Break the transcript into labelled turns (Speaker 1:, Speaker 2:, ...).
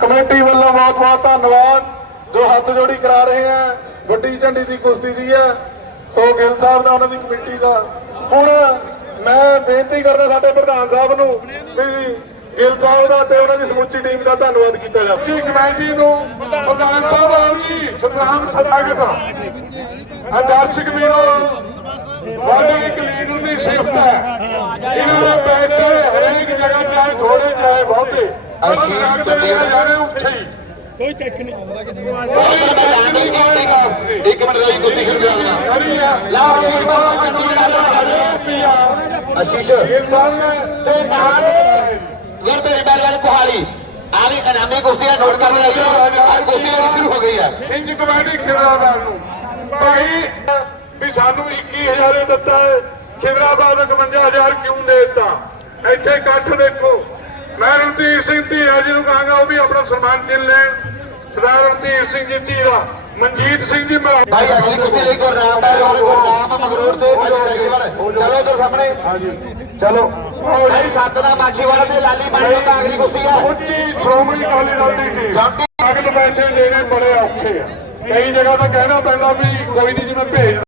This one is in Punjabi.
Speaker 1: ਕਮੇਟੀ ਵੱਲੋਂ ਬਹੁਤ ਬਹੁਤ ਧੰਨਵਾਦ ਜੋ ਹੱਥ ਜੋੜੀ ਕਰਾ ਰਹੇ ਆ ਵੱਡੀ ਝੰਡੀ ਦੀ ਕੁਸ਼ਤੀ ਦੀ ਹੈ ਸੋ ਗਿੱਲ ਸਾਹਿਬ ਦਾ ਉਹਨਾਂ ਦੀ ਕਮੇਟੀ ਦਾ ਹੁਣ ਮੈਂ ਬੇਨਤੀ ਕਰਦਾ ਸਾਡੇ ਪ੍ਰਧਾਨ ਸਾਹਿਬ ਨੂੰ ਵੀ ਗਿੱਲ ਸਾਹਿਬ ਦਾ ਤੇ ਉਹਨਾਂ ਦੀ ਸਮੁੱਚੀ ਟੀਮ ਦਾ ਧੰਨਵਾਦ ਕੀਤਾ ਜਾਵੇ
Speaker 2: ਜੀ ਕਮੇਟੀ ਨੂੰ ਪ੍ਰਧਾਨ ਸਾਹਿਬ ਆ ਜੀ ਸਤਨਾਮ ਸਵਾਗਤ ਹੈ ਦਰਸ਼ਕ ਵੀਰੋ ਬਾਡੀ ਲੀਡਰ ਦੀ ਸਿਫਤ ਹੈ ਇਹਨਾਂ ਦੇ ਪੈਸੇ ਹਰੇਕ ਜਗ੍ਹਾ ਤੇ ਥੋੜੇ ਜਾਏ ਬਹੁਤੇ
Speaker 3: ਅਸ਼ੀਸ਼ ਤੁਲਿਆ ਜਾਣੇ ਉੱਥੇ
Speaker 4: ਕੋਈ ਚੈੱਕ ਨਹੀਂ ਆਉਂਦਾ ਕਿਸੇ ਨੂੰ ਆ
Speaker 3: ਜਾ ਇੱਕ ਮਿੰਟ ਲਈ ਤੁਸੀਂ ਸ਼ੁਰੂ ਕਰਨਾ ਲਾ ਅਸ਼ੀਸ਼ ਬਾਬਾ ਕੰਟੀਨ ਦਾ ਹੜੇ ਪਿਆ ਅਸ਼ੀਸ਼
Speaker 2: ਇਹ ਸਾਹਮਣੇ ਤੇ ਨਾਲੇ
Speaker 3: ਜਰ ਤੇ ਬੈਰਵਾਲ ਕੋਹਾਲੀ ਆ ਵੀ ਕਨਾਮੀ ਕੁਸ਼ਤੀਆ ਨੋਟ ਕਰ ਲਿਆ ਜੀ ਅੱਜ ਕੁਸ਼ਤੀ ਸ਼ੁਰੂ ਹੋ ਗਈ ਹੈ
Speaker 2: ਸਿੰਘ ਕਮੇਟੀ ਖਿਰਾਬਾਦ ਨੂੰ ਭਾਈ ਵੀ ਸਾਨੂੰ 21000 ਦਿੱਤਾ ਹੈ ਖਿਰਾਬਾਦ 51000 ਕਿਉਂ ਦੇ ਦਿੱਤਾ ਇੱਥੇ ਇਕੱਠ ਦੇਖੋ ਮੈਂ ਰਣਜੀਤ ਸਿੰਘ ਜੀ ਅਜੀ ਨੂੰ ਕਹਾਂਗਾ ਉਹ ਵੀ ਆਪਣਾ ਸਨਮਾਨ ਜਿੰਨ ਲੈ ਸਰਦਾਰ ਰਣਜੀਤ ਸਿੰਘ ਜੀ ਦੀ ਦਾ ਮਨਜੀਤ ਸਿੰਘ ਜੀ ਮੈਂ
Speaker 5: ਭਾਈ ਅਸਲੀ ਕੁਸ਼ਤੀ ਲਈ ਗੁਰ ਨਾਮ ਦਾ ਗੁਰ ਨਾਮ ਮਗਰੂਰ ਤੇ ਚਲੋ ਉਧਰ
Speaker 6: ਸਾਹਮਣੇ
Speaker 5: ਚਲੋ ਭਾਈ ਸੱਤ ਦਾ ਬਾਜੀ ਵਾਲਾ ਤੇ ਲਾਲੀ ਬਾਜੀ ਦਾ ਅਗਲੀ ਕੁਸ਼ਤੀ ਆ
Speaker 2: ਉੱਚੀ ਛੋਮਣੀ ਕਾਲੀ ਰਾਲੀ ਦੀ ਜੱਟ ਆਗਤ ਪੈਸੇ ਦੇਣੇ ਬੜੇ ਔਖੇ ਆ ਕਈ ਜਗ੍ਹਾ ਤਾਂ ਕਹਿਣਾ ਪੈਂਦਾ ਵੀ ਕੋਈ ਨਹੀਂ ਜਿਵੇਂ ਭੇਜ